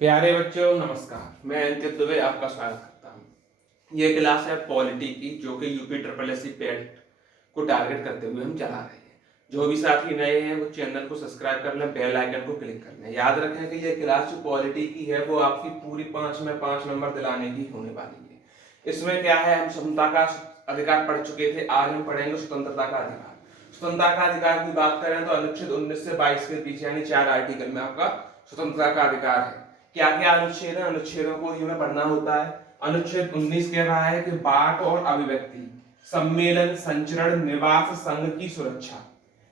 प्यारे बच्चों नमस्कार। मैं अंकित दुबे आपका स्वागत करता हूँ। ये क्लास है पॉलिटी की, जो कि यूपी ट्रिपल एस सी पेट को टारगेट करते हुए हम चला रहे हैं। जो भी साथी नए हैं वो चैनल को सब्सक्राइब कर लें, बेल आइकन को क्लिक कर लें। याद रखें कि ये क्लास जो पॉलिटी की है वो आपकी पूरी 5 में 5 नंबर दिलाने की होने वाली है। इसमें क्या है, हम समता का अधिकार पढ़ चुके थे, आज हम पढ़ेंगे स्वतंत्रता का अधिकार। स्वतंत्रता का अधिकार की बात करें तो अनुच्छेद 19 से 22 के पीछे यानी 4 आर्टिकल में आपका स्वतंत्रता का अधिकार है। क्या क्या अनुच्छेद है, अनुच्छेदों को ही हमें पढ़ना होता है। अनुच्छेद 19 कह रहा है कि वाक और अभिव्यक्ति, सम्मेलन, संचरण, निवास, संघ की सुरक्षा,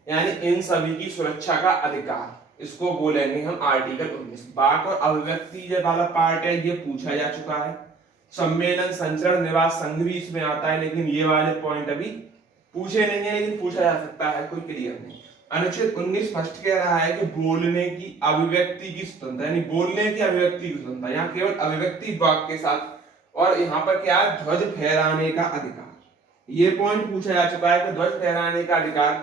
यानी इन सभी की सुरक्षा का अधिकार, इसको बोलेंगे हम आर्टिकल 19। वाक और अभिव्यक्ति ये वाला पार्ट है, ये पूछा जा चुका है। सम्मेलन, संचरण, निवास, संघ भी इसमें आता है, लेकिन ये वाले पॉइंट अभी पूछे नहीं है, लेकिन पूछा जा सकता है, कोई क्लियर नहीं। अनुच्छेद 19 फर्स्ट कह रहा है कि बोलने की अभिव्यक्ति की स्वतंत्रता, यानी बोलने की अभिव्यक्ति की स्वतंत्रता, यहाँ केवल अभिव्यक्ति वाक्य के साथ, और यहाँ पर क्या है, ध्वज फहराने का अधिकार। ये पॉइंट पूछा जा चुका है कि ध्वज फहराने का अधिकार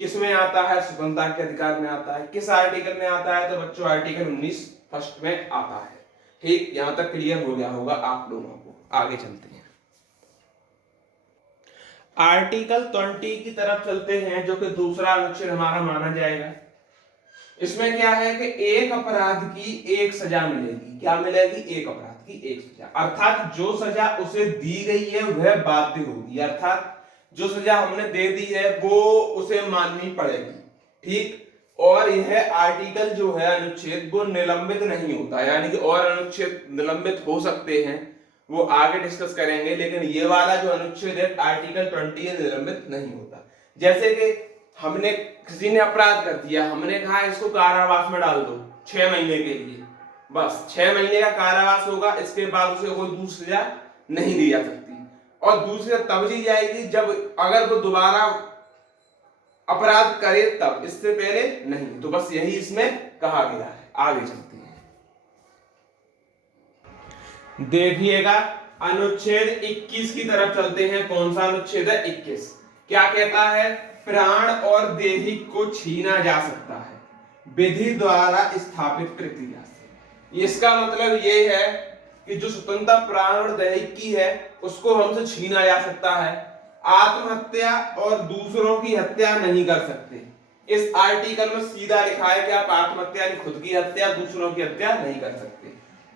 किसमें आता है, स्वतंत्रता के अधिकार में आता है। किस आर्टिकल में आता है, तो बच्चों आर्टिकल 19 फर्स्ट में आता है। ठीक, यहां तक क्लियर हो गया होगा आप लोगों को। आगे चलते हैं, आर्टिकल 20 की तरफ चलते हैं, जो कि दूसरा अनुच्छेद हमारा माना जाएगा। इसमें क्या है कि एक अपराध की एक सजा मिलेगी। क्या मिलेगी? एक अपराध की एक सजा, अर्थात जो सजा उसे दी गई है वह बाध्य होगी, अर्थात जो सजा हमने दे दी है वो उसे माननी पड़ेगी। ठीक, और यह आर्टिकल जो है, अनुच्छेद, वो निलंबित नहीं होता, यानी कि और अनुच्छेद निलंबित हो सकते हैं, वो आगे डिस्कस करेंगे, लेकिन ये वाला जो अनुच्छेद है आर्टिकल 20 निलंबित नहीं होता। जैसे कि हमने, किसी ने अपराध कर दिया, हमने कहा इसको कारावास में डाल दो 6 महीने के लिए, बस 6 महीने का कारावास होगा, इसके बाद उसे कोई दूसरी सजा नहीं दी जा सकती। और दूसरी तब दी जाएगी जब अगर वो दोबारा अपराध करे तब, इससे पहले नहीं। तो बस यही इसमें कहा गया है। आगे चलते हैं, देखिएगा अनुच्छेद 21 की तरफ चलते हैं। कौन सा अनुच्छेद है? 21। क्या कहता है? प्राण और देहिक को छीना जा सकता है विधि द्वारा स्थापित प्रक्रिया से। इसका मतलब ये है कि जो स्वतंत्रता प्राण और देहिक की है उसको हमसे छीना जा सकता है। आत्महत्या और दूसरों की हत्या नहीं कर सकते। इस आर्टिकल में सीधा लिखा है कि आप आत्महत्या, खुद की हत्या, दूसरों की हत्या नहीं कर सकते।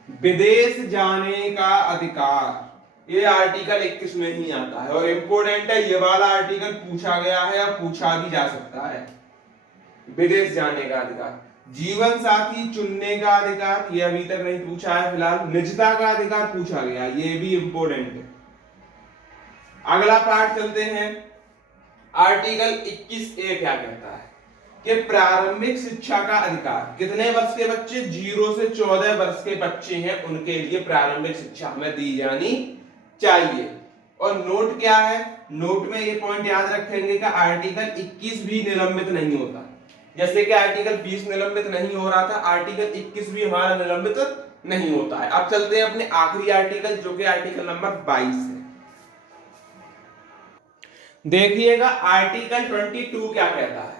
विदेश जाने का अधिकार, ये आर्टिकल 21 में ही आता है, और इंपोर्टेंट है, ये वाला आर्टिकल पूछा गया है या पूछा भी जा सकता है। विदेश जाने का अधिकार, जीवन साथी चुनने का अधिकार, ये अभी तक नहीं पूछा है फिलहाल। निजता का अधिकार पूछा गया, ये भी इंपोर्टेंट है। अगला पार्ट चलते हैं, आर्टिकल 21A क्या कहता है कि प्रारंभिक शिक्षा का अधिकार। कितने वर्ष के बच्चे? 0 से 14 वर्ष के बच्चे हैं, उनके लिए प्रारंभिक शिक्षा हमें दी जानी चाहिए। और नोट क्या है? नोट में ये पॉइंट याद रखेंगे कि आर्टिकल 21 भी निलंबित नहीं होता। जैसे कि आर्टिकल 20 निलंबित नहीं हो रहा था, आर्टिकल 21 भी हमारा निलंबित नहीं होता है। अब चलते हैं अपने आखिरी आर्टिकल, जो कि आर्टिकल नंबर 22 है। देखिएगा आर्टिकल 22 क्या कहता है।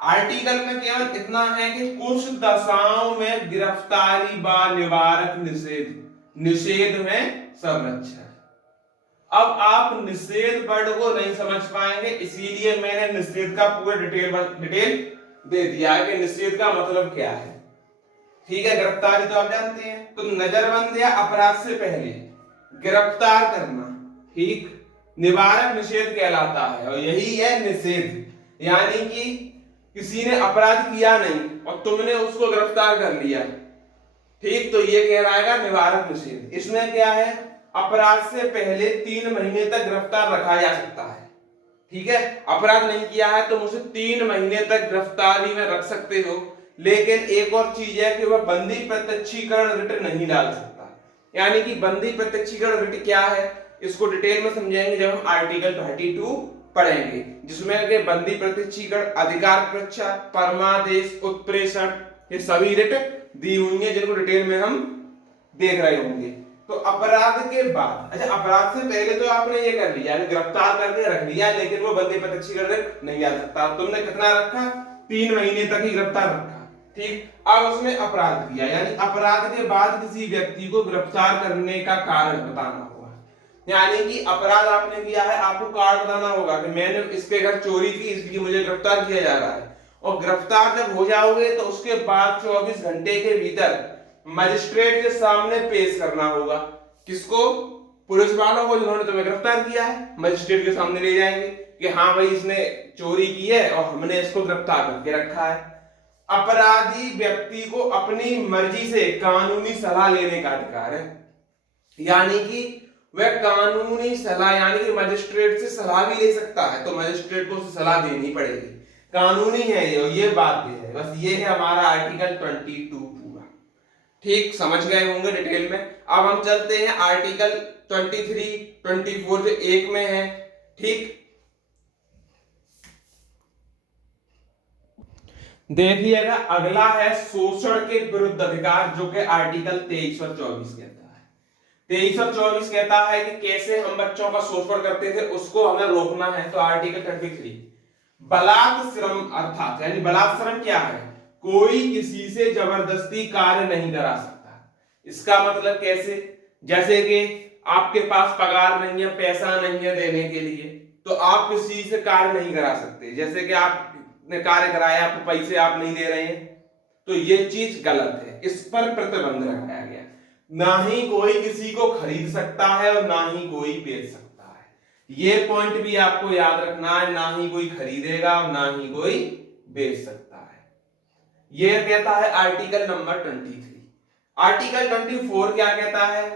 आर्टिकल में केवल इतना है कि कुछ दशाओं में गिरफ्तारी व निवारक निषेध में संरक्षण। अब आप निषेध वर्ड को नहीं समझ पाएंगे, इसीलिए मैंने निषेध का पूरा डिटेल दे दिया है कि निषेध का मतलब क्या है। ठीक है, गिरफ्तारी तो आप जानते हैं, तो नजरबंद या अपराध से पहले गिरफ्तार करना, ठीक, निवारक निषेध कहलाता है। और यही है निषेध, यानी कि किसी ने अपराध किया नहीं और तुमने उसको गिरफ्तार कर लिया, ठीक, तो ये कह रहा है निवारक निषेध। इसमें क्या है, अपराध से पहले 3 महीने तक गिरफ्तार रखा जा सकता है। ठीक है, अपराध नहीं किया है तो मुझे 3 महीने तक गिरफ्तारी में रख सकते हो, लेकिन एक और चीज है कि वह बंदी प्रत्यक्षीकरण रिट नहीं डाल सकता। यानी कि बंदी प्रत्यक्षीकरण रिट क्या है, इसको डिटेल में समझेंगे जब हम आर्टिकल 32 पढ़ेंगे, जिसमें के बंदी प्रत्यक्षीकरण, अधिकार परीक्षा, परमादेश, उत्प्रेषण, ये सभी रिट दी हुई है, जिनको डिटेल में हम देख रहे होंगे। तो अपराध के बाद, अच्छा अपराध से पहले तो आपने ये कर लिया, गिरफ्तार करके रख लिया, लेकिन वो बंदी प्रत्यक्षीकरण रिट नहीं आ सकता। तुमने कितना रखा? 3 महीने तक ही गिरफ्तार रखा। ठीक, अब उसने अपराध किया, यानी अपराध के बाद किसी व्यक्ति को गिरफ्तार करने का कारण बताना होगा। यानी कि अपराध आपने किया है, आपको कारण बताना होगा कि मैंने इसके घर चोरी की, इसलिए मुझे गिरफ्तार किया जा रहा है। और गिरफ्तार जब हो जाओगे तो उसके बाद 24 घंटे के भीतर मजिस्ट्रेट के सामने पेश करना होगा। किसको? पुलिस वालों को जिन्होंने तुम्हें गिरफ्तार किया है, मजिस्ट्रेट के सामने ले जाएंगे कि हाँ भाई इसने चोरी की है और हमने इसको गिरफ्तार करके रखा है। अपराधी व्यक्ति को अपनी मर्जी से कानूनी सलाह लेने का अधिकार है, यानी कि वह कानूनी सलाह, यानी कि मजिस्ट्रेट से सलाह भी ले सकता है, तो मजिस्ट्रेट को सलाह देनी पड़ेगी, कानूनी है ये बाध्य है। बस ये है हमारा आर्टिकल 22 पूरा। ठीक, समझ गए होंगे डिटेल में। अब हम चलते हैं आर्टिकल 23, 24 जो एक में है। ठीक, देखिएगा अगला है शोषण के विरुद्ध अधिकार, जो कि आर्टिकल 23 और 24 कहता है। 23 और 24 कहता है कि कैसे हम बच्चों का शोषण करते थे उसको हमें रोकना है। तो आर्टिकल 33 बलात् श्रम, अर्थात यानी बलात् श्रम क्या है? कोई किसी से जबरदस्ती कार्य नहीं करा सकता। इसका मतलब कैसे? जैसे कि आपके पास पगार नहीं है, पैसा नहीं है देने के लिए, तो आप किसी से कार्य नहीं करा सकते। जैसे कि आपने कार्य कराया, आपको पैसे आप नहीं दे रहे हैं, तो ये चीज गलत है, इस पर प्रतिबंध लगाया गया। ना ही कोई किसी को खरीद सकता है और ना ही कोई बेच सकता है। ये पॉइंट भी आपको याद रखना है, ना ही कोई खरीदेगा और ना ही कोई बेच सकता है। ये कहता है आर्टिकल नंबर 23। आर्टिकल 24 क्या कहता है?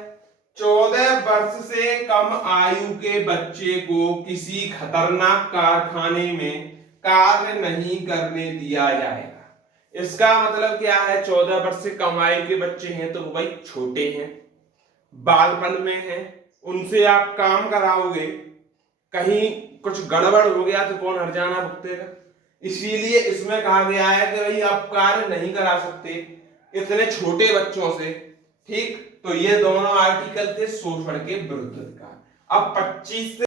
14 वर्ष से कम आयु के बच्चे को किसी खतरनाक कारखाने में कार्य नहीं करने दिया जाएगा। इसका मतलब क्या है? 14 वर्ष से कम आयु के बच्चे हैं तो वो भाई छोटे हैं, बालपन में हैं, उनसे आप काम कराओगे, कहीं कुछ गड़बड़ हो गया तो कौन हर्जाना भुगतेगा? इसीलिए इसमें कहा गया है कि भाई आप कार्य नहीं करा सकते इतने छोटे बच्चों से। ठीक, तो ये दोनों आर्टिकल थे शोषण के विरुद्ध अधिकार। अब 25 से